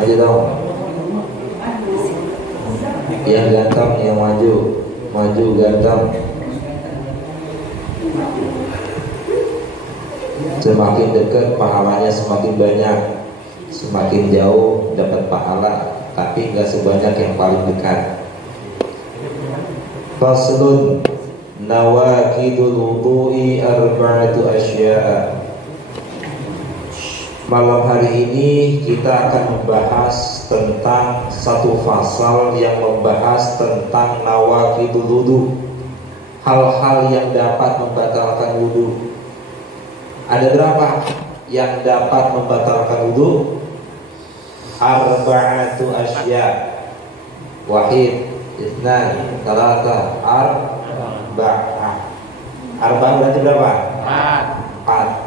Maju dong. Yang ganteng yang maju. Maju ganteng. Semakin dekat pahalanya semakin banyak, semakin jauh dapat pahala, tapi nggak sebanyak yang paling dekat. Faslun nawaqidul wudu'i arba'atu asya'a. Malam hari ini kita akan membahas tentang satu fasal yang membahas tentang nawaqidul wudu', hal-hal yang dapat membatalkan wudu. Ada berapa yang dapat membatalkan wudu? Arba'atu asya. Wahid, itsnan, tsalatsa, arba'ah. Arba'ah berarti berapa? 4.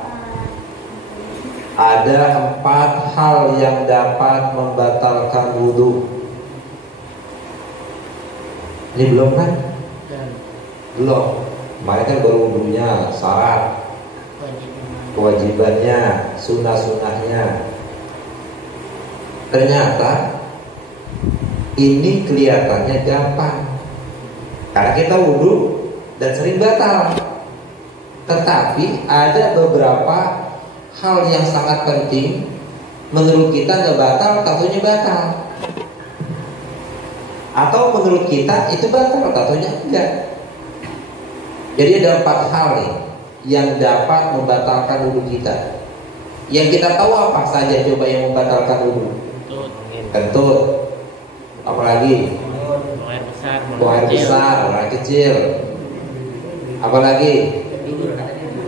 Ada 4 hal yang dapat membatalkan wudu. Ini belum kan? Belum. Kemarin kan baru wudunya, syarat, kewajibannya, sunnah-sunnahnya. Ternyata ini kelihatannya gampang karena kita wudhu dan sering batal. Tetapi ada beberapa hal yang sangat penting, menurut kita nggak batal, taunya batal. Atau menurut kita itu batal, taunya enggak. Jadi ada 4 hal nih yang dapat membatalkan wudu kita. Yang kita tahu apa saja coba yang membatalkan wudu? Kentut. Apalagi? Buang air besar, buang air kecil. Apalagi?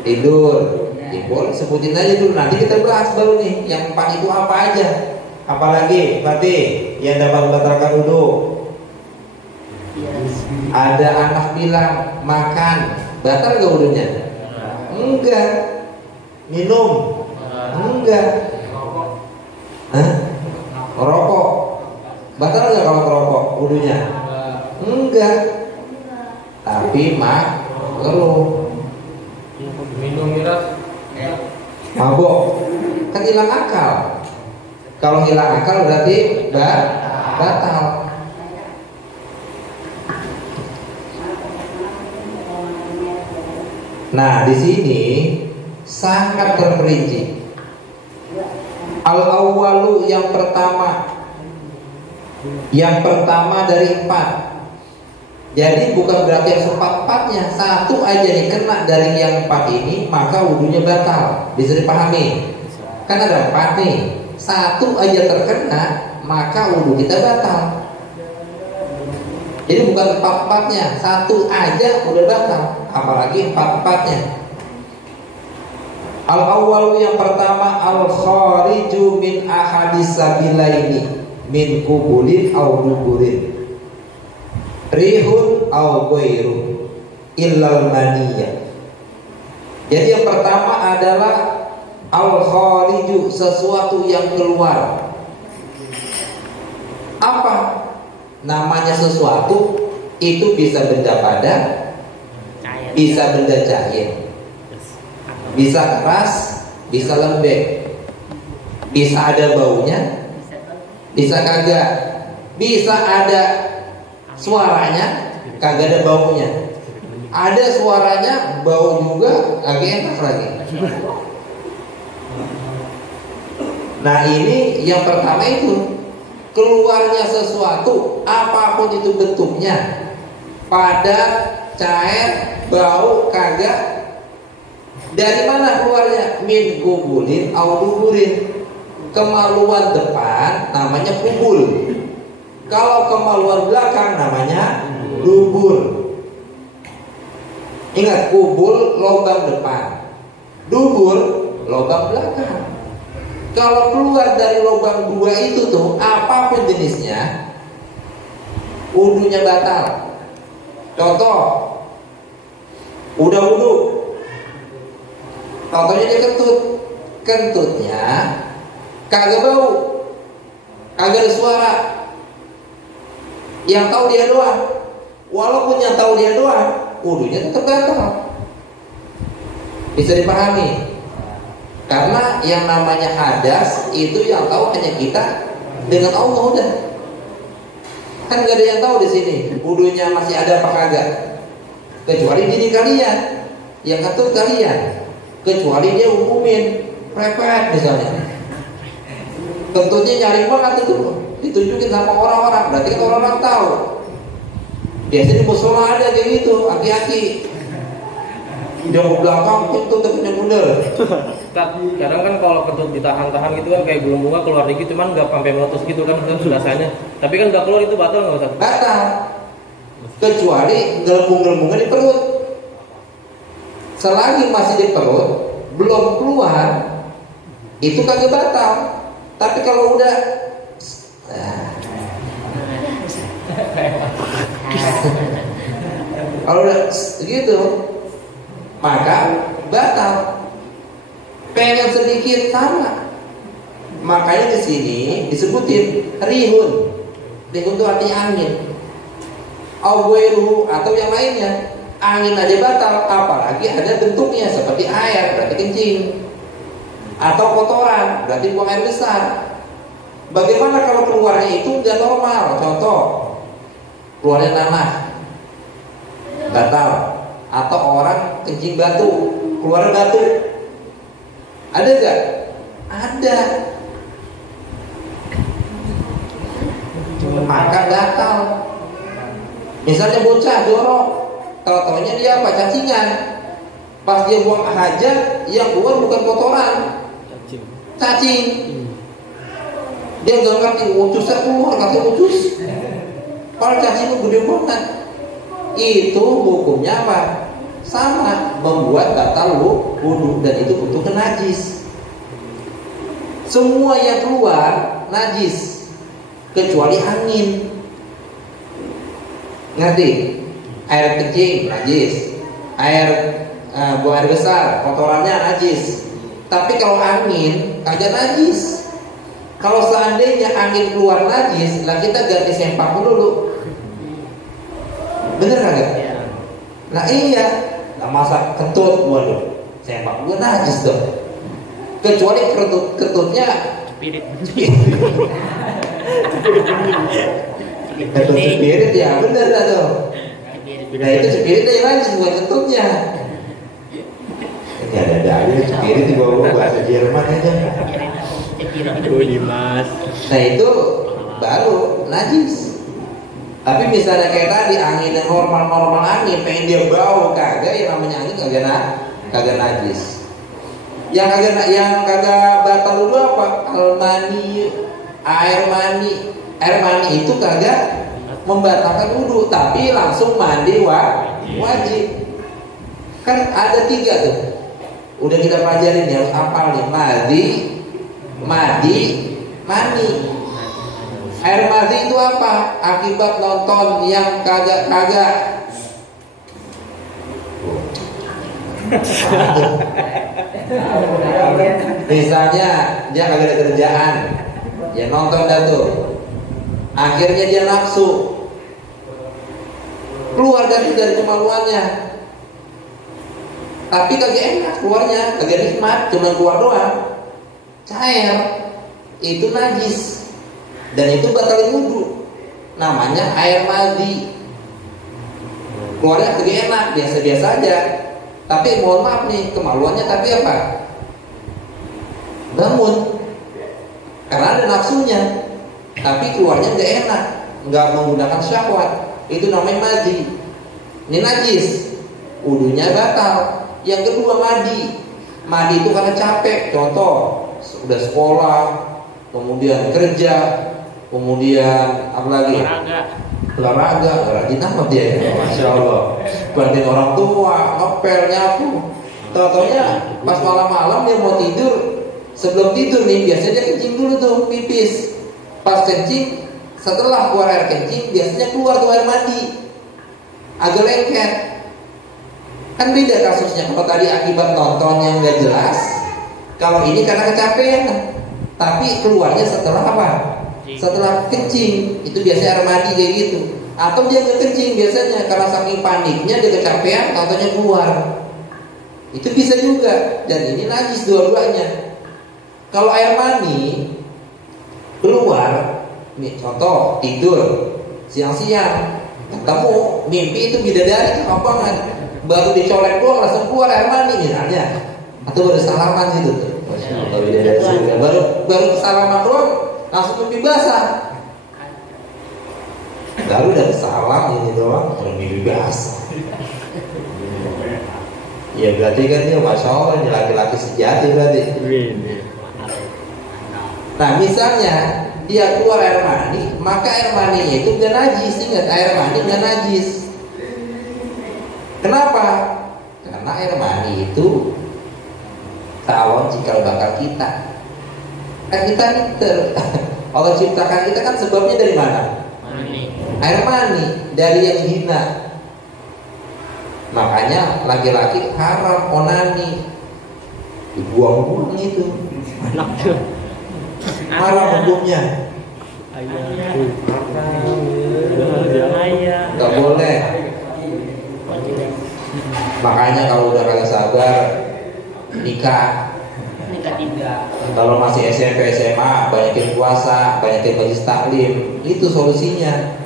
Tidur. Ya boleh sebutin aja dulu, nanti kita bahas baru nih yang 4 itu apa aja. Apalagi? Berarti yang dapat membatalkan wudu. Ada anak bilang makan, batal gak wudunya? Enggak. Minum? Enggak. Hah? Rokok? Batal gak kalau merokok wudunya? Enggak. Tapi makruh. Minum miras? Mabok? Kan hilang akal. Kalau hilang akal berarti batal. Nah, di sini sangat terperinci. Al-awwalu yang pertama. Yang pertama dari 4. Jadi bukan berarti yang seempat-empatnya, satu aja nih kena dari yang 4 ini, maka wudunya batal. Bisa dipahami? Kan ada 4 nih. Satu aja terkena, maka wudu kita batal. Jadi bukan 4-4-nya, satu aja udah batal, apalagi 4-4-nya. Al-awwalu yang pertama, al-khariju min ahadis sabilaini min kubulin aw duburin rihun aw ghairu illal maniyah. Jadi yang pertama adalah al-khariju, sesuatu yang keluar. Apa namanya sesuatu? Itu bisa benda padat, bisa benda cair, bisa keras, bisa lembek, bisa ada baunya, bisa kagak, bisa ada suaranya, kagak ada baunya, ada suaranya, bau juga, agak enak lagi. Nah ini yang pertama itu, keluarnya sesuatu, apapun itu bentuknya, padat, cair, bau, kagak. Dari mana keluarnya? Min kubulin aw duburin. Kemaluan depan namanya kubul. Kalau kemaluan belakang namanya dubur. Ingat, kubul lubang depan, dubur lubang belakang. Kalau keluar dari lubang 2 itu tuh, apapun jenisnya, wudunya batal. Contoh, udah wudu, contohnya dia kentut, kentutnya kagak bau, kagak ada suara, yang tahu dia doang. Walaupun yang tahu dia doang, wudunya tetap batal. Bisa dipahami? Karena yang namanya hadas itu yang tahu hanya kita dengan Allah udah. Kan gak ada yang tahu di sini wudunya masih ada apa kagak. Kecuali diri kalian, yang ngatur kalian. Kecuali dia umumin, prepare misalnya. Tentunya nyaring banget itu, ditunjukin sama orang-orang. Berarti kan orang-orang tahu. Biasanya di musola ada kayak gitu, aki-aki. Dia ke belakang, itu tapi mundur. Kadang kan kalau kentut ditahan-tahan gitu kan kayak belum bunga keluar dikit, cuman nggak sampai meletus gitu kan rasanya. Tapi kan nggak keluar itu batal nggak Ustaz? Batal. Kecuali gelembung-gelembungnya di perut. Selagi masih di perut, belum keluar, itu kagak batal. Tapi kalau udah kalau udah gitu, maka batal. Pengen sedikit sama. Makanya di sini disebutin rihun. Rihun itu artinya angin. Awweru atau yang lainnya. Angin aja batal, apalagi ada bentuknya seperti air, berarti kencing. Atau kotoran, berarti buang air besar. Bagaimana kalau keluarnya itu udah normal? Contoh, keluarnya nanah, batal. Atau orang kencing batu, keluar batu, ada gak? Ada. Maka batal. Misalnya bocah jorok, tahu-taunya dia apa? Cacingan. Pas dia buang hajat, yang keluar bukan kotoran, cacing. Dia nggak ngerti ucusnya keluar, ngerti ucus. Kalau cacing itu gede banget, itu hukumnya apa? Sama, membuat batal wudu, dan itu bentuk najis. Semua yang keluar najis, kecuali angin. Ngerti? Air kencing najis, buang air besar kotorannya najis. Tapi kalau angin kagak najis. Kalau seandainya angin keluar najis, lah kita ganti sempak dulu. Bener kagak? Nah iya. Nah masa kentut, waduh, sempak gue najis dong. Kecuali ketutnya ketut spirit ya, bener dah tuh. Nah itu spirit yang najis, bukan kentutnya. Ini ada aja spirit di bawah bahasa Jerman aja. Nah itu baru najis. Tapi misalnya kayak tadi angin yang normal angin, pengen dia bau kagak, yang namanya angin kagak najis. Yang kagak batal dulu apa? Almani, air mani. Air mani itu kagak membatalkan wudu, tapi langsung mandi wajib. Kan ada 3 tuh. Udah kita pelajarin ya, harus hafal nih. Mandi, mani. Air mani itu apa? Akibat nonton yang kagak. Misalnya dia kagak ada kerjaan, ya nonton dah tuh. Akhirnya dia nafsu, keluar dari kemaluannya. Tapi kagak enak keluarnya, kagak nikmat, cuma keluar doang. Cair, itu najis. Dan itu batalin wudu. Namanya air madi. Keluarnya kagak enak, biasa-biasa aja. Tapi mohon maaf nih, kemaluannya tapi apa? Bangun. Karena ada nafsunya. Tapi keluarnya nggak enak, nggak menggunakan syahwat. Itu namanya madi. Ini najis, wudunya batal. Yang kedua madi. Madi itu karena capek. Contoh, udah sekolah, kemudian kerja, kemudian apa lagi? Olahraga, rajin amat dia. Masya Allah. Bantuin orang tua, ngepel, nyapu. Tahu-taunya pas malam-malam dia mau tidur, sebelum tidur nih biasanya dia kencing dulu tuh, pipis. Pas kencing, setelah keluar air kencing, biasanya keluar tuh air mandi, agak lengket. Kan beda kasusnya. Kalau tadi akibat nonton yang gak jelas, kalau ini karena kecapean. Tapi keluarnya setelah apa? Setelah kencing. Itu biasanya air mandi kayak gitu. Atau dia gak kencing biasanya karena saking paniknya dia kecapean, contohnya keluar. Itu bisa juga. Dan ini najis dua-duanya. Kalau air mani keluar, Nih contoh tidur siang-siang ketemu mimpi itu bidadari itu apa kan? Baru dicolek doang langsung keluar air mani misalnya, atau baru salaman gitu tuh. Baru salaman doang langsung mimpi basah. Baru udah salam ini doang mimpi basah. Ya berarti kan dia masya Allah ini laki-laki sejati berarti. Nah misalnya dia keluar air mani, maka air maninya itu nggak najis. Ingat, air mani nggak najis. Kenapa? Karena air mani itu calon cikal bakal kita. Kan kita nih Allah ciptakan kita kan sebabnya dari mana? Mani. Air mani dari yang hina. Makanya laki-laki haram onani, dibuang-buang itu. Haram hukumnya. Gak boleh. Makanya kalau udah kagak sabar nikah. Kalau masih SMP SMA banyakin puasa, banyakin majlis taklim, itu solusinya.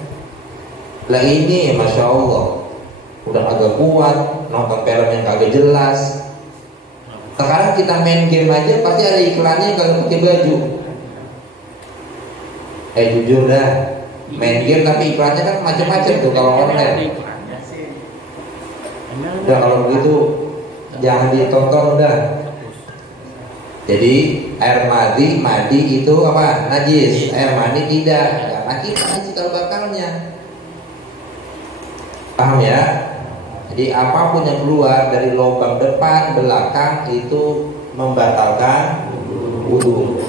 Lah ini masya Allah udah agak kuat, nonton film yang kagak jelas. Sekarang kita main game aja pasti ada iklannya kalau pakai baju. Jujur dah, main game tapi iklannya kan macam-macam tuh kalau online. Udah kalau begitu jangan ditonton udah. Jadi air madi itu apa? Najis. Air mani tidak. Karena kita cikal bakalnya. Paham ya? Jadi apapun yang keluar dari lubang depan, belakang itu membatalkan wudu.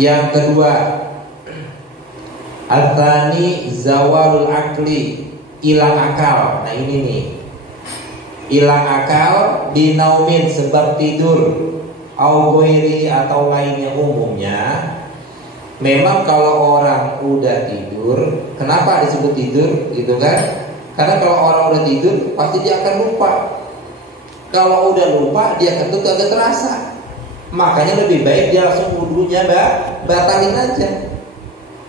Yang kedua, Al-Thani zawalul akli, hilang akal. Nah ini nih, hilang akal binaumin sebab tidur, au ghairi atau lainnya. Umumnya memang kalau orang udah tidur, kenapa disebut tidur gitu kan? Karena kalau orang udah tidur pasti dia akan lupa. Kalau udah lupa dia kentut agak terasa. Makanya lebih baik dia langsung wudunya batalin aja.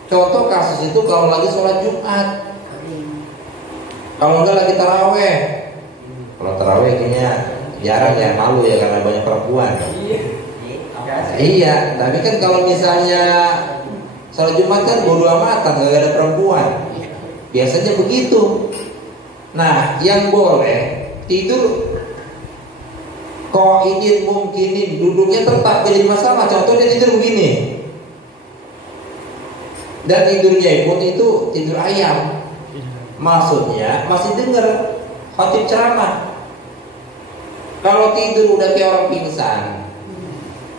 Contoh kasus itu kalau lagi sholat Jumat, kalau enggak lagi taraweh. Kalau taraweh kayaknya jarang ya, malu ya karena banyak perempuan. Iya, tapi kan kalau misalnya sholat Jumat kan bodo amatan, gak ada perempuan. Biasanya begitu. Nah, yang boleh tidur qaidin mungkinin, duduknya tetap jadi masalah. Contohnya tidur begini. Dan tidurnya pun itu tidur ayam. Maksudnya masih dengar khatib ceramah. Kalau tidur udah kayak orang pingsan,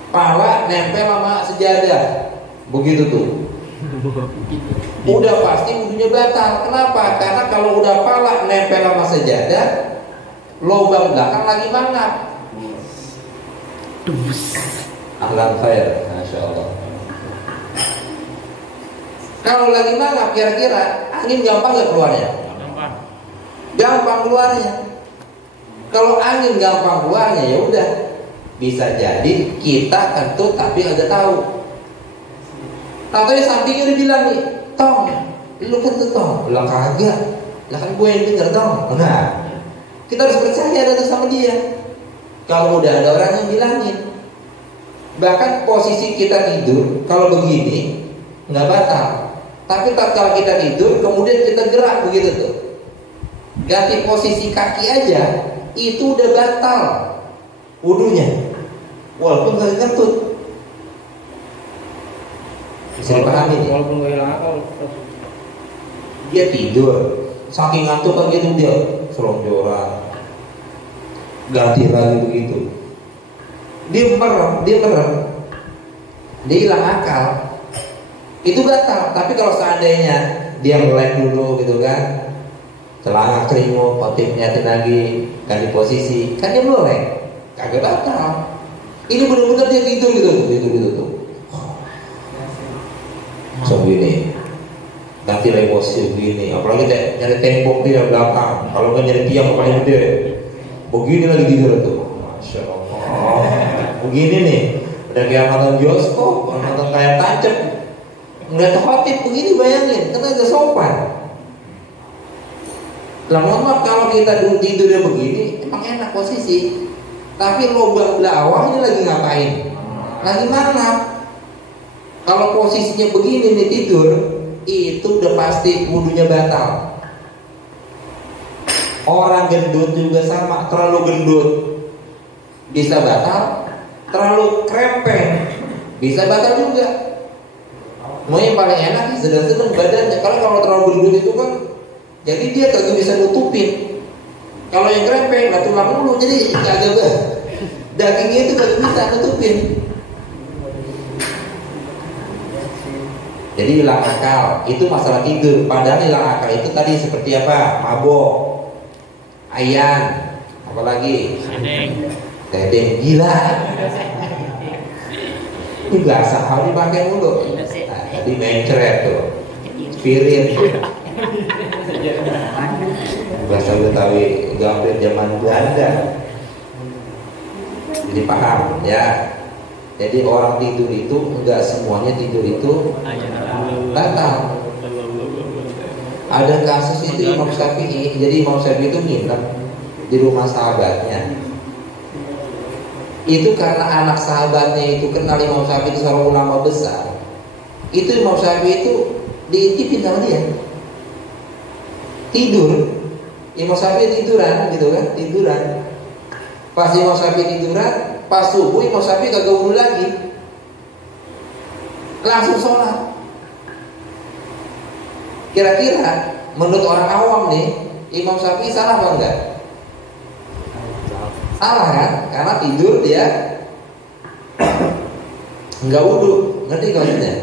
pala nempel sama sejadah, begitu tuh. Udah pasti wudunya batal. Kenapa? Karena kalau udah pala nempel sama sejadah, lubang belakang lagi mangap. Ahlan khair, masya Allah. Kalau lagi mangap, kira-kira angin gampang nggak keluarnya? Gampang keluarnya. Kalau angin gampang keluarnya, ya udah bisa jadi kita kentut tapi agak tahu. Tahu sampingnya udah bilang nih, Tong, lu kentut Tong, bilang kagak, lah kan gue yang denger Tong. Nah, kita harus percaya ada sama dia. Kalau udah ada orang yang bilangin. Bahkan posisi kita tidur kalau begini nggak batal. Tapi tatkala kita tidur kemudian kita gerak begitu tuh, ganti posisi kaki aja, itu udah batal wudunya, walaupun nggak kentut. Bisa dipahami nih? Walaupun nggak hilang akal. Dia tidur, saking ngantuk kan gitu dia selonjoran, ganti lagi begitu. Dia merem, dia hilang akal. Itu batal. Tapi kalau seandainya dia melek dulu gitu kan, celana keringut, khotib niatin lagi, ganti posisi, kan dia melek, kagak batal. Ini benar-benar dia tidur gitu tuh. Begini, ganti posisi begini. Apalagi nyari tembok dia belakang. Kalau nggak nyari tiang paling gede, begini lagi tidur tuh. Masya Allah. Begini nih, Udah kayak nonton bioskop, nonton kayak tancap. Ngeliat khotib begini bayangin, kan agak sopan. Lah mohon maaf kalau kita duduk tidurnya begini, emang enak posisi. Tapi lubang belawang ini lagi ngapain? Lagi mana? Kalau posisinya begini nih tidur, itu udah pasti wudunya batal. Orang gendut juga sama, terlalu gendut bisa batal, terlalu krempeng bisa batal juga. Mau yang paling enak sih sedang-sedang badannya. Kalau terlalu gendut itu kan, jadi dia kagak bisa nutupin. Kalau yang krempeng, nggak tulang mulu, jadi kagak dagingnya itu kagak bisa nutupin. Jadi hilang akal, itu masalah tidur. Padahal hilang akal itu tadi seperti apa? Mabok, ayan, apalagi sedeng, gila. Ini bahasa hal dipakai mulu. Nah, tadi mencret tuh, spirit. Bahasa Betawi gambir zaman Belanda. Jadi paham ya. Jadi orang tidur itu enggak semuanya tidur itu batal. Ada kasus itu Imam Syafi'i. Jadi Imam Syafi'i itu nginep di rumah sahabatnya. Itu karena anak sahabatnya itu kenal Imam Syafi'i seorang ulama besar. Itu Imam Syafi'i itu diintipin sama dia. Tidur. Imam Syafi'i tiduran gitu kan, tiduran. Pas Imam Syafi'i tiduran, pas subuh Imam Syafi'i kagak wudu lagi, langsung sholat. Kira-kira menurut orang awam nih, Imam Syafi'i salah apa enggak? Salah kan? Karena tidur dia enggak wudu. Ngerti gak maksudnya?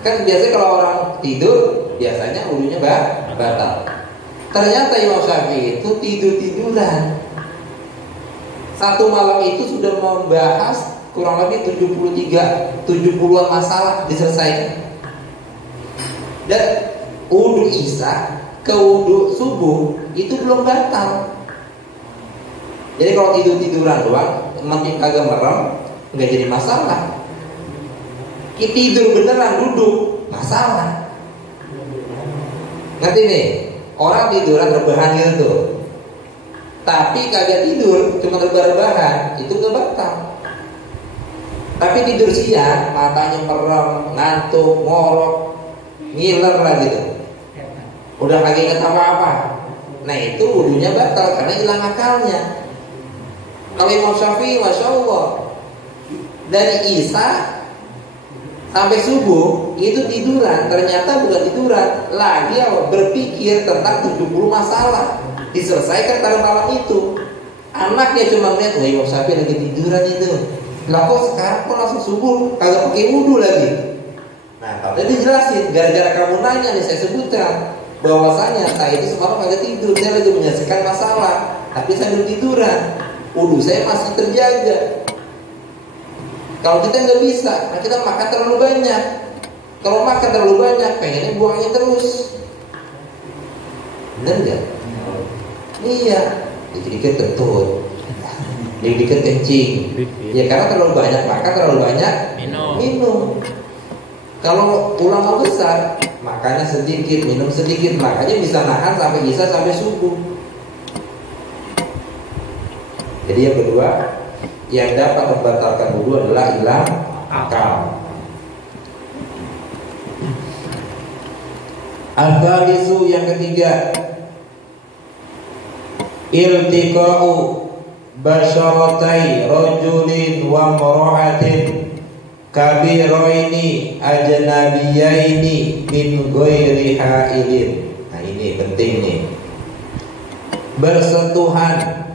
Kan biasanya kalau orang tidur biasanya wudunya batal. Ternyata Imam Syafi'i itu tidur-tiduran. Satu malam itu sudah membahas kurang lebih 70-an masalah diselesaikan. Dan wudu isya ke wudu subuh itu belum batal. Jadi kalau tidur-tiduran doang, makin kagak merem, nggak jadi masalah. Kita tidur beneran duduk, masalah. Ngerti nih? Orang tiduran rebahan gitu tuh. Tapi kagak tidur, cuma rebah-rebahan, itu gak batal. Tapi tidur siang, matanya merem, ngantuk, ngorok, ngiler lah gitu, udah kagak inget apa-apa. Nah itu wudunya batal karena hilang akalnya. Kalau Imam Syafi'i, Masya Allah, dari isya sampai subuh itu tiduran. Ternyata bukan tiduran, lagi berpikir tentang 70 masalah diselesaikan pada malam itu. Anaknya cuma ngeliat, wah Imam Syafi'i lagi tiduran itu. Lah kok sekarang kok langsung subuh kagak pakai wudu lagi. Nah kalau dijelasin, gara-gara kamu nanya nih saya sebutkan bahwasanya saya itu semalam kagak tidur, saya lagi menyelesaikan masalah, tapi saya belum tiduran, wudu saya masih terjaga. Kalau kita nggak bisa, nah kita makan terlalu banyak. Kalau makan terlalu banyak, pengennya buangnya terus. Bener nggak? Iya, dikit-dikit kentut, dikit-dikit kencing. Ya karena terlalu banyak makan, terlalu banyak minum. Kalau ulama besar, makannya sedikit, minum sedikit, makanya bisa nahan sampai isya sampai subuh. Jadi yang kedua, yang dapat membatalkan wudu adalah hilang akal. Al-thalitsu yang ketiga, iltiqa'u basyaratai rajulin wa mar'atin kabiraini ajnabiyaini min ghairi ha'ilin. Nah ini penting nih. Bersentuhan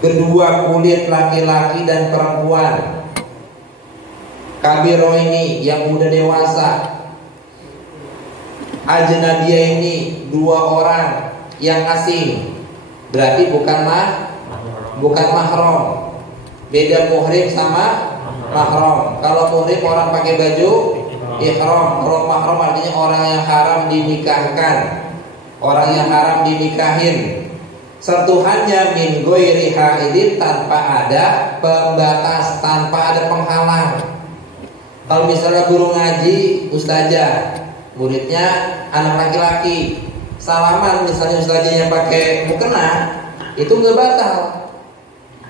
kedua kulit laki-laki dan perempuan, kabiraini yang udah dewasa, ajnabiyaini dua orang yang asing, berarti bukan mahram. Beda muhrim sama mahram. Kalau muhrim orang pakai baju ihram, kalau mahram artinya orang yang haram dinikahkan, orang yang haram dinikahin. Sentuhannya min ghairi haidin, tanpa ada pembatas, tanpa ada penghalang. Kalau misalnya guru ngaji, ustazah, muridnya anak laki-laki, salaman misalnya ustazahnya pakai mukena, itu nggak batal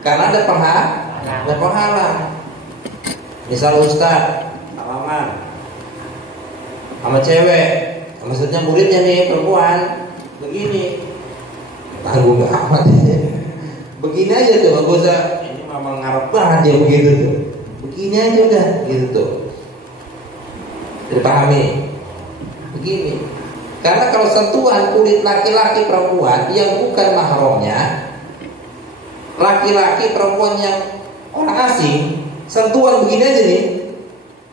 karena ada penghalang. Misal ustaz salaman sama cewek, maksudnya muridnya nih perempuan, begini, tanggung amat. Begini aja tuh, gak usah ini mama ngarep banget ya begitu tuh. Begini aja udah, gitu tuh. Dipahami? Begini. Karena kalau sentuhan kulit laki-laki perempuan yang bukan mahramnya, laki-laki perempuan yang orang asing, sentuhan begini aja nih,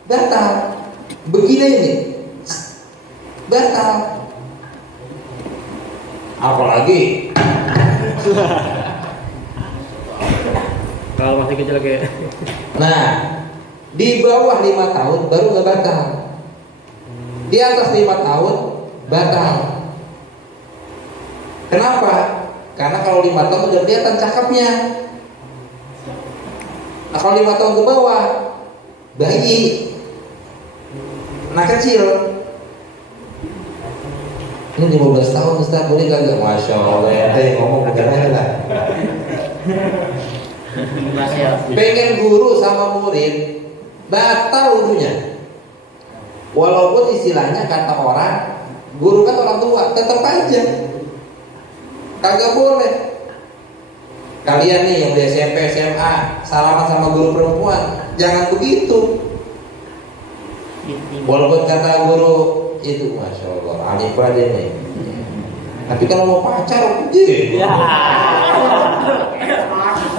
batal. Begini aja nih, batal. Apalagi kalau masih kecil kayak. Nah, di bawah 5 tahun baru nggak batal. Di atas 5 tahun batal. Kenapa? Karena kalau 5 tahun udah kelihatan cakepnya. Nah, kalau 5 tahun ke bawah, bayi, anak kecil. Ini 15 tahun Ustaz, boleh kagak? Masya Allah, ngomong bagaimana lah. Pengen guru sama murid, batal wudunya. Walaupun istilahnya kata orang, guru kan orang tua, tetap aja kagak boleh. Kalian nih yang di SMP, SMA, salaman sama guru perempuan, jangan begitu. Walaupun kata guru itu, Masya Allah, alif aja nih. Tapi kalau mau pacar, begini.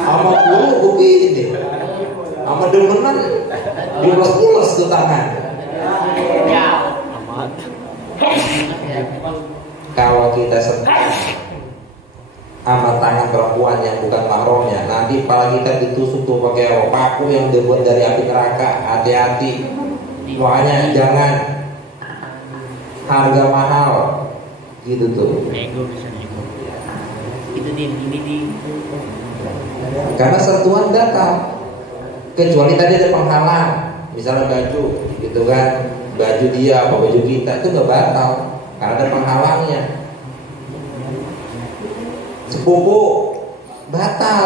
Sama guru begini, sama demenan, diulas-ulas tuh tangan. Kalau kita sentuh sama tangan perempuan yang bukan mahramnya, nanti kepala kita ditusuk tuh pakai paku yang dibuat dari api neraka. Hati-hati, makanya jangan, harga mahal gitu tuh. Karena sentuhan batal, kecuali tadi ada penghalang, misalnya baju, gitu kan, baju dia apa baju kita itu nggak batal karena ada penghalangnya. Sepupu batal,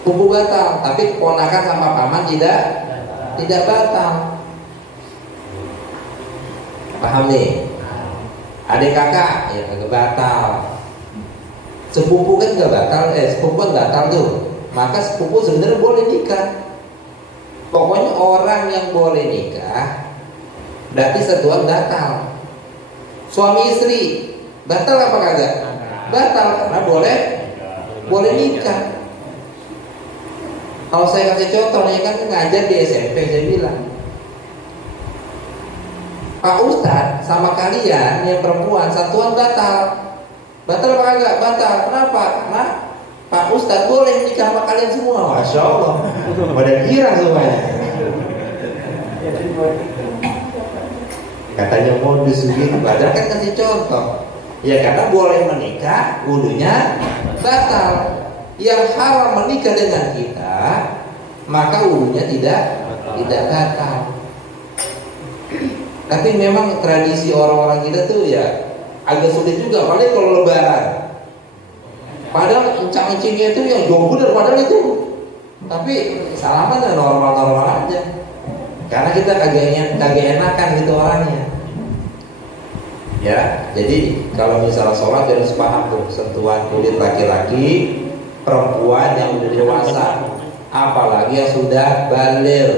sepupu batal, tapi keponakan sama paman tidak batal. Paham nih? Adik kakak ya nggak batal. Sepupu kan nggak batal, sepupu kan batal tuh. Maka sepupu sebenarnya boleh nikah. Pokoknya orang yang boleh nikah berarti sentuhan batal. Suami istri batal apa kagak? Batal karena boleh nikah. Kalau saya kasih contoh nih, kan ngajar di SMP, saya bilang, Pak Ustadz sama kalian yang perempuan sentuhan batal. Batal apa kagak? Batal. Kenapa? Karena Pak Ustadz boleh nikah sama kalian semua. Masya Allah, pada girang semuanya. Katanya modus gitu, padahal kan kasih contoh. Ya karena boleh menikah, wudunya batal. Yang haram menikah dengan kita, maka wudunya tidak batal. Tapi memang tradisi orang-orang kita tuh ya agak sulit juga, apalagi kalau lebaran. Padahal encang-encingnya itu yang jauh bener padahal itu. Tapi salaman ya normal-normal aja. Karena kita kagak enakan gitu orangnya. Ya, jadi kalau misalnya sholat harus paham tuh sentuhan kulit laki-laki, perempuan yang udah dewasa, apalagi yang sudah baligh.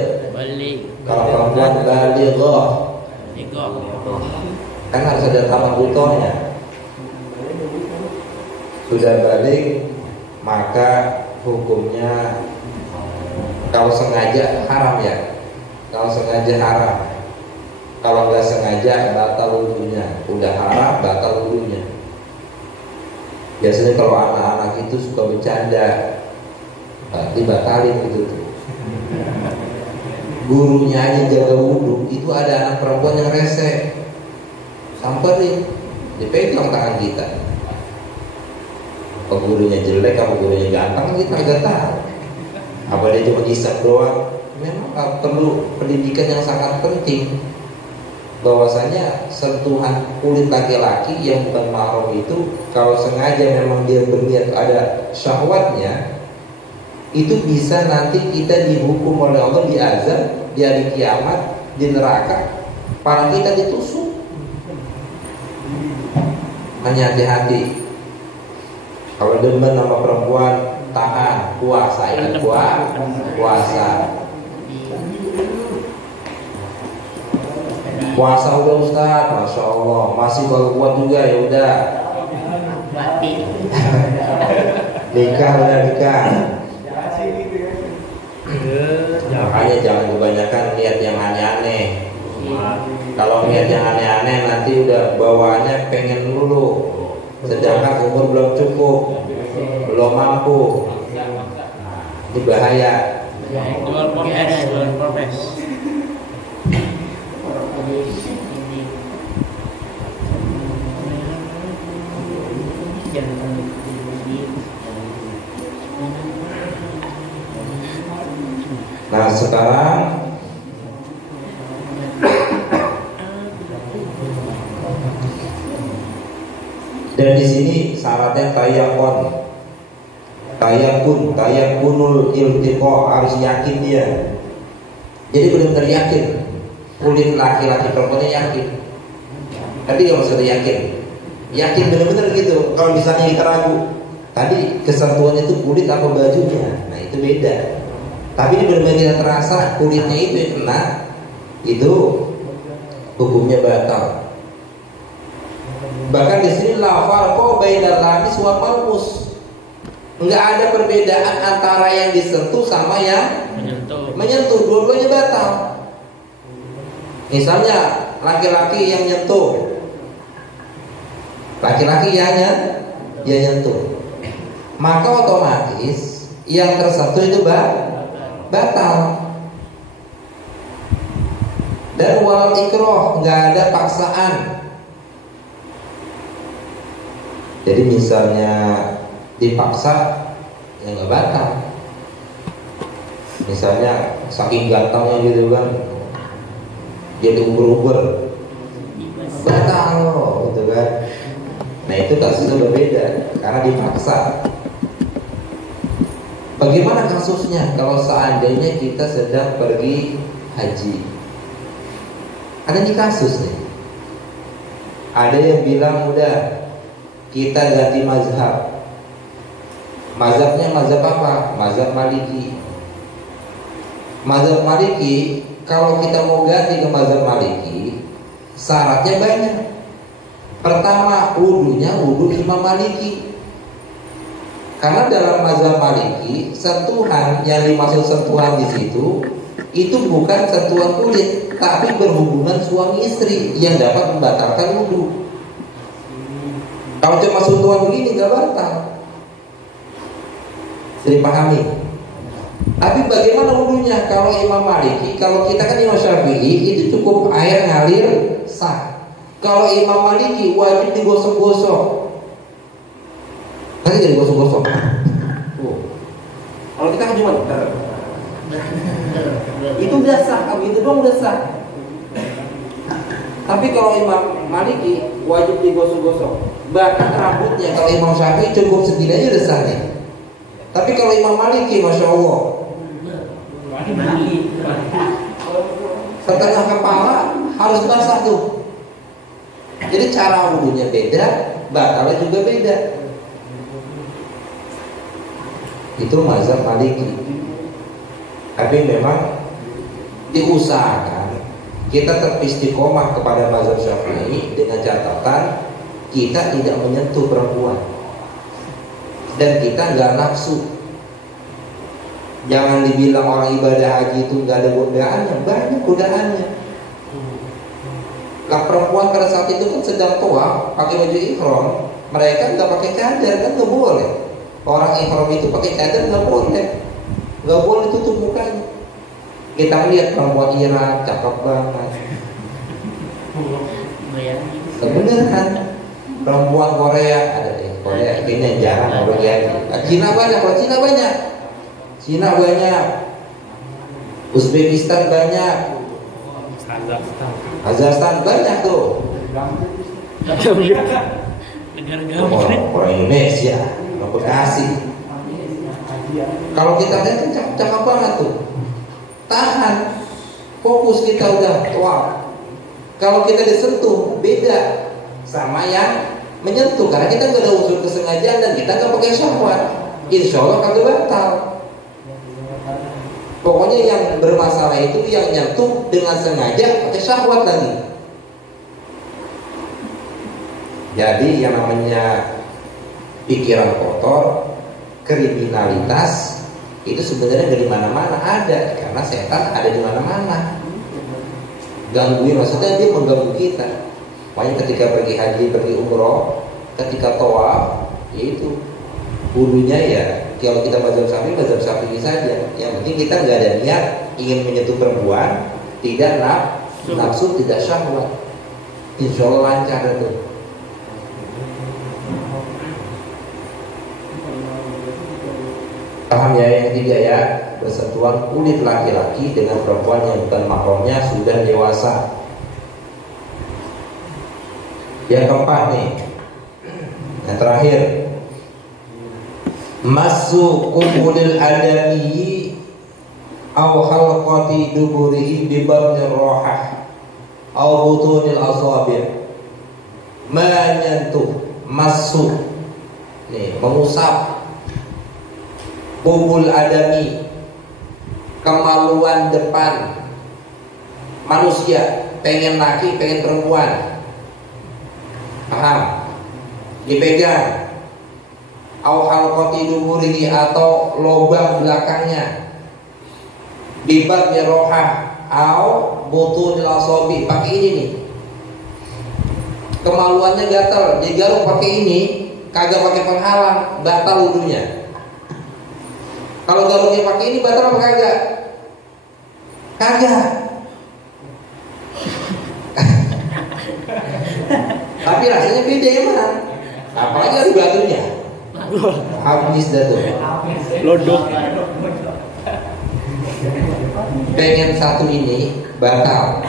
Kalau perempuan balighah, kan harus ada taman butohnya. Sudah balik, maka hukumnya kalau sengaja haram ya. Kalau sengaja haram. Kalau nggak sengaja batal wudunya. Udah haram batal wudunya. Biasanya kalau anak-anak itu suka bercanda, dibatalin gitu tuh. Gurunya aja jaga wudu, itu ada anak perempuan yang rese, samperin, dipegang tangan kita. Apa gurunya jelek, apa gurunya ganteng, kita nggak tahu. Apa dia cuma isap doang? Memang perlu pendidikan yang sangat penting. Bahwasanya sentuhan kulit laki-laki yang bukan mahram itu, kalau sengaja memang dia berniat ada syahwatnya, itu bisa nanti kita dihukum oleh Allah, diazab di hari kiamat, di neraka, para kita ditusuk. Hanya hati-hati. Kalau demen sama perempuan, tahan, puasa, ingat puasa. Puasa udah Ustaz, Masya Allah, masih baru kuat juga, ya udah. Nikah udah nikah. Makanya jangan kebanyakan niat yang aneh-aneh. Kalau niat yang aneh-aneh nanti udah bawaannya pengen dulu, sedangkan umur belum cukup, belum mampu. Ini bahaya. Nah sekarang dan di sini syaratnya tayakunul iltiqa, harus yakin dia. Jadi benar-benar yakin. Kulit laki-laki perempuannya yakin. Tapi kalau sudah yakin benar-benar gitu. Kalau misalnya kita ragu, tadi kesentuhan itu kulit apa bajunya, nah itu beda. Tapi ini benar-benar kita terasa kulitnya itu yang kena, itu hukumnya batal. Bahkan di sini la farqa bainal lamis wal malmus. Enggak ada perbedaan antara yang disentuh sama yang menyentuh. Dua-duanya batal. Misalnya laki-laki yang nyentuh, laki-laki yang nyentuh, maka otomatis yang tersentuh itu batal. Dan wal ikrah, nggak ada paksaan. Jadi misalnya dipaksa, ya nggak batal. Misalnya saking gantengnya gitu kan, jadi uber-uber, batal gitu kan. Nah itu kasusnya berbeda karena dipaksa. Bagaimana kasusnya kalau seandainya kita sedang pergi haji? Ada nih kasus nih. Ada yang bilang udah kita ganti mazhab. Mazhabnya mazhab apa? Mazhab Maliki. Mazhab Maliki, kalau kita mau ganti ke mazhab Maliki, syaratnya banyak. Pertama, wudunya wudu Imam Maliki. Karena dalam mazhab Maliki, sentuhan yang dimaksud sentuhan di situ itu bukan sentuhan kulit, tapi berhubungan suami istri yang dapat membatalkan wudu. Kalau cuma sentuhan begini nggak batal. Sering pahami. Tapi bagaimana wudunya? Kalau Imam Maliki, kalau kita kan Imam Syafi'i, itu cukup air ngalir sah. Kalau Imam Maliki wajib digosok-gosok. Nanti jadi gosok-gosok. Kalau kita kan cuma itu udah sah, kalau itu dong udah sah. Tapi kalau Imam Maliki wajib digosok-gosok. Bahkan rambutnya kalau Imam Syafi'i cukup segini aja udah sah nih. Tapi kalau Imam Maliki, Masya Allah, setengah kepala harus basah tuh. Jadi cara wudunya beda, batalnya juga beda. Itu mazhab Maliki. Tapi memang diusahakan kita teristiqomah kepada mazhab Syafi'i dengan catatan kita tidak menyentuh perempuan dan kita nggak nafsu. Jangan dibilang orang ibadah haji itu nggak ada godaannya, banyak godaannya. Lah perempuan pada saat itu kan sedang tawaf pakai baju ihram, mereka nggak pakai cadar kan nggak boleh. Orang ihram itu pakai cadar nggak boleh tutup mukanya. Kita lihat perempuan Irak cakep banget, kebenaran. Perempuan Korea ada deh, Korea kayaknya jarang orang lagi. Cina banyak, kalau Cina banyak. Cina banyak. Uzbekistan banyak. Kazakhstan banyak tuh. Orang Indonesia, orang Bekasi. Kalau kita lihat kan cakep banget tuh. Tahan, fokus kita udah wow. Kalau kita disentuh beda sama yang menyentuh, karena kita nggak ada unsur kesengajaan dan kita nggak pakai syahwat. Insya Allah kagak batal. Pokoknya yang bermasalah itu yang nyentuh dengan sengaja pakai syahwat lagi. Jadi yang namanya pikiran kotor, kriminalitas itu sebenarnya dari mana-mana ada, karena setan ada di mana-mana. Gangguin, maksudnya dia mengganggu kita. Makanya ketika pergi haji, pergi umroh, ketika tawaf, yaitu bulunya ya, kalau kita mazhab Syafi'i saja. Yang penting kita nggak ada niat ingin menyentuh perempuan, tidak nafsu, tidak syahwat. Insya Allah lancar itu. Paham ya yang ketiga ya, bersentuhan kulit laki-laki dengan perempuan yang bukan mahramnya sudah dewasa. Yang keempat nih, yang terakhir, masu qubulil adami aw halqati duburihi bi batnir rohah aw butunil asabi'. Menyentuh, masu nih, mengusap qubul adami, kemaluan depan manusia, pengen laki, pengen perempuan. Paham? Dipegang. Au halqati duburihi, atau lubang belakangnya. Bibat mirohah au butunil asabi, pakai ini nih. Kemaluannya gatal, digaruk pakai ini, kagak pakai penghalang, batal wudunya. Kalau garuknya pakai ini batal apa kagak? Kagak. Tapi rasanya beda emang. Apalagi ada batunya. Habis dah tuh. Lodok. Pengen satu ini batal.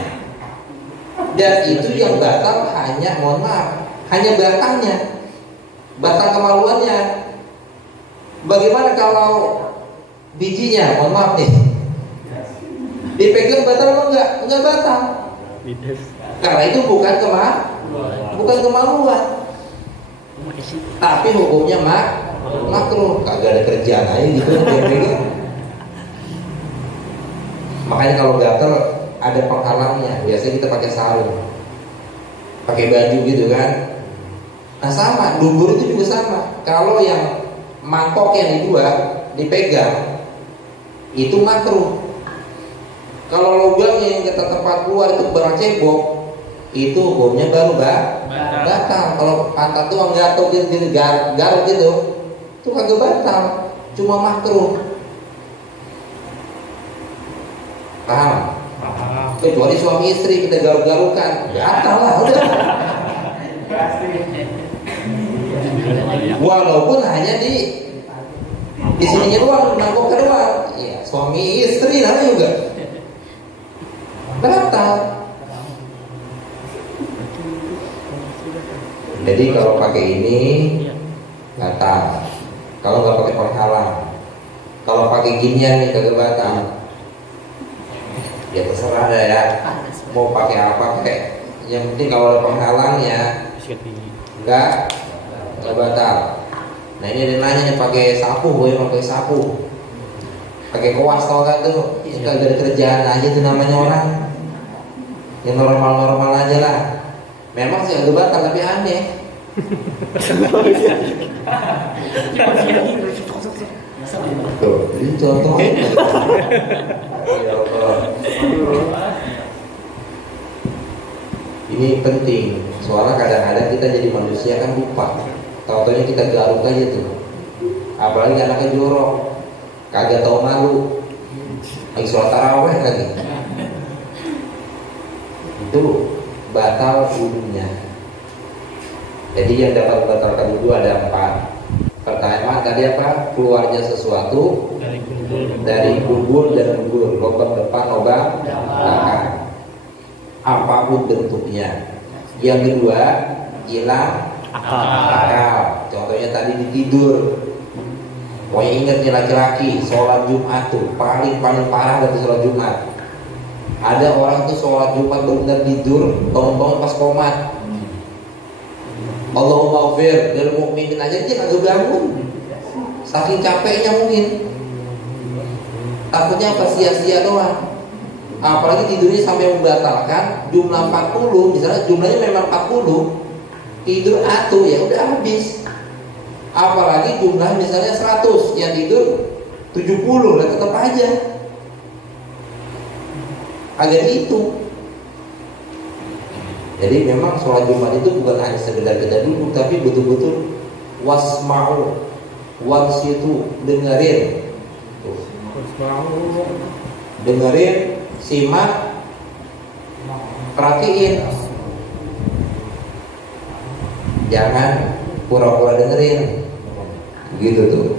Dan itu yang batal hanya, mohon maaf, hanya batangnya, batang kemaluannya. Bagaimana kalau bijinya, mohon maaf nih, dipegang batal atau enggak? Enggak batal. Karena itu bukan kemaluan. Tapi hukumnya makruh. Kagak ada kerjaan aja gitu dia pegang. Makanya kalau gatal ada penghalangnya. Biasanya kita pakai sarung, pakai baju gitu kan. Nah sama, dubur itu juga sama. Kalau yang mangkok yang dipegang itu makruh. Kalau lubangnya yang kita tempat keluar itu bercebok, itu hukumnya baru batal. Kalau pantat tuh gatot gitu, garuk gitu, itu kagak batal, cuma makruh. Paham? Kecuali suami istri kita garuk-garukan, batal lah udah. Walaupun hanya di sininya doang, mangkok doang. Ya, suami istri namanya juga batal. Jadi kalau pakai ini batal. Kalau nggak pakai penghalang. Kalau pakai ginian nih kagak batal. Ya terserah dah ya. Mau pakai apa kayak. Yang penting kalau ada penghalangnya enggak batal. Nah ini ada nanya nih, pakai sapu, boleh pakai sapu, pakai koas tau gak tuh? Itu kagak ada kerjaan aja tuh namanya orang. Yang normal-normal aja lah. Memang sih agak batal tapi aneh. Tuh, ini contohnya. Ya Allah. Ini penting. Soalnya kadang-kadang kita jadi manusia kan lupa. Tahu-taunya kita garuk aja tuh. Apalagi anaknya jorok, kagak tahu malu, lagi sholat taraweh lagi. Itu batal wudunya. Jadi yang dapat membatalkan wudhu ada 4. Pertama tadi apa? Keluarnya sesuatu dari kubur dan kubur, lubang depan, lubang belakang, apapun bentuknya. Yang kedua, hilang akal. Contohnya tadi tidur. Pokoknya ingat nih laki-laki, sholat Jumat tuh paling parah dari sholat Jumat. Ada orang tuh sholat Jumat benar tidur, bangun-bangun pas komat. Allahumma ghafir lil mu'minin aja dia kagak bangun. Saking capeknya mungkin. Takutnya apa sia-sia doang. Apalagi tidurnya sampai membatalkan jumlah 40, misalnya jumlahnya memang 40, tidur atuh ya udah habis. Apalagi jumlah misalnya 100, yang tidur 70, lah tetap aja agak itu. Jadi memang sholat Jumat itu bukan hanya sekedar kita duduk, tapi betul-betul wasma'u, wansitu, dengerin. Dengerin, simak, perhatiin. Jangan pura-pura dengerin. Gitu tuh.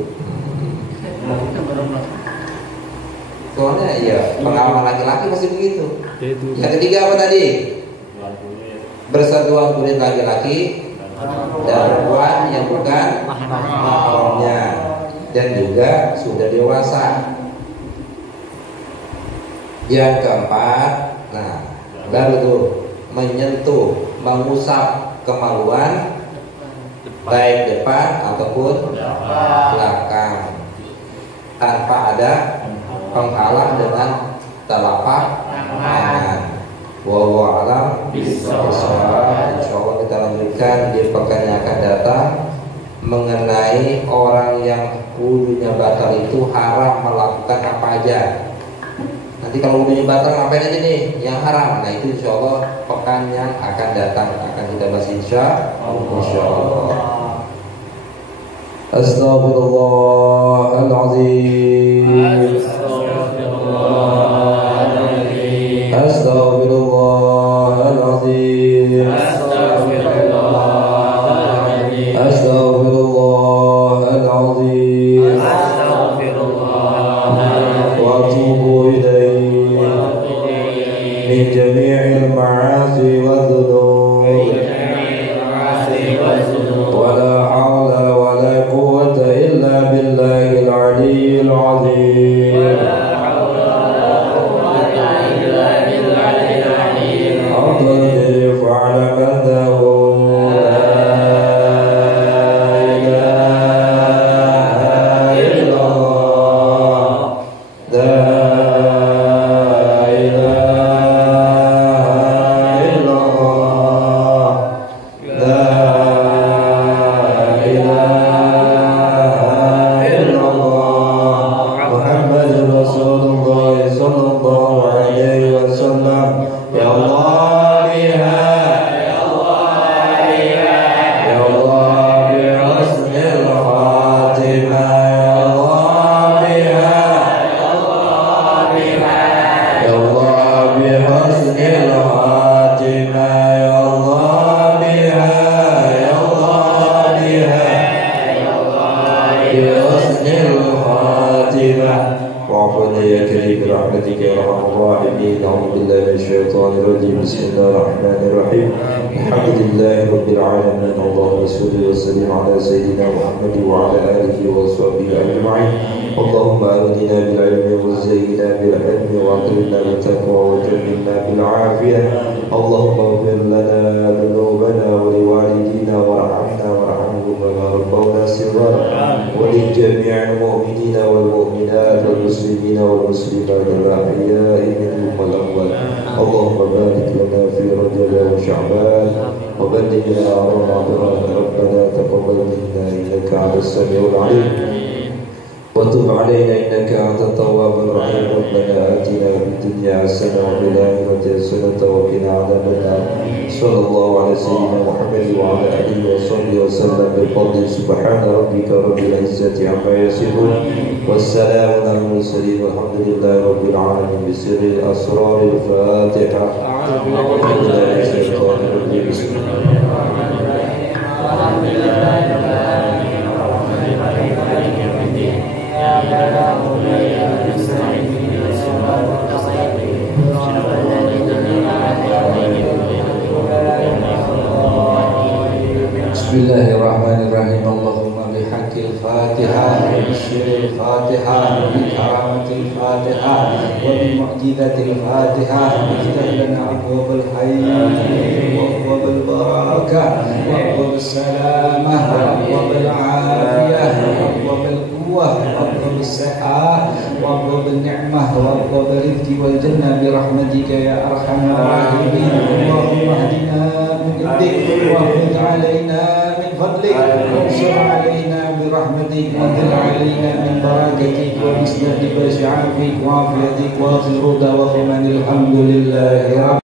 Soalnya ya pengalaman laki-laki masih begitu. Yang ketiga apa tadi? Bersatuan kulit laki-laki dan perempuan yang bukan mahramnya, dan juga sudah dewasa. Yang keempat, nah baru tuh menyentuh, mengusap kemaluan baik depan ataupun belakang tanpa ada penghalang dengan telapak tangan. Wallahu a'lam bishawab. Insyaallah kita lanjutkan di pekan yang akan datang mengenai orang yang wudunya batal itu haram melakukan apa aja. Nanti kalau wudunya batal ngapain aja nih yang haram? Nah itu insyaallah pekan yang akan datang akan kita bahas insyaallah. Astaghfirullahaladzim. Astaghfirullahaladzim. Astaghfirullahaladzim. Wa atubu ilaihi min jami'il ma'asi wa dhunub. Wa la hawla wa la quwwata illa billahil aliyyil azim. وتب علينا إنك أنت التواب الرحيم. ربنا آتنا في الدنيا حسنة وفي الآخرة حسنة وقنا عذاب النار. صلى الله على سيدنا محمد وعلى آله وصحبه وسلم بفضل سبحان ربك رب العزة عما يصفون والسلام على المرسلين والحمد لله رب العالمين. بسر الأسرار الفاتحة. Bismillahirrahmanirrahim. Allahumma bihaqqil Fatihah, bisyiril Fatihah, bi karamatil Fatihah, wa bi mu'jizatil Fatihah, iftah lana abwabal hayy wa abwabal barakah wa abwabal salamah wa abwabal afiyah wa abwabal quwwah wa abwabal sihah wa abwabal ni'mah wa abwabal rizqi wal jannah bi rahmatika ya arhamar rahimin. Allahumma hdina min indik wa khudh alaina فضلك وانصر علينا برحمتك وانزل علينا من بركتك وبسنتك وشعافك وعافيتك واخر دعوانا الحمد لله رب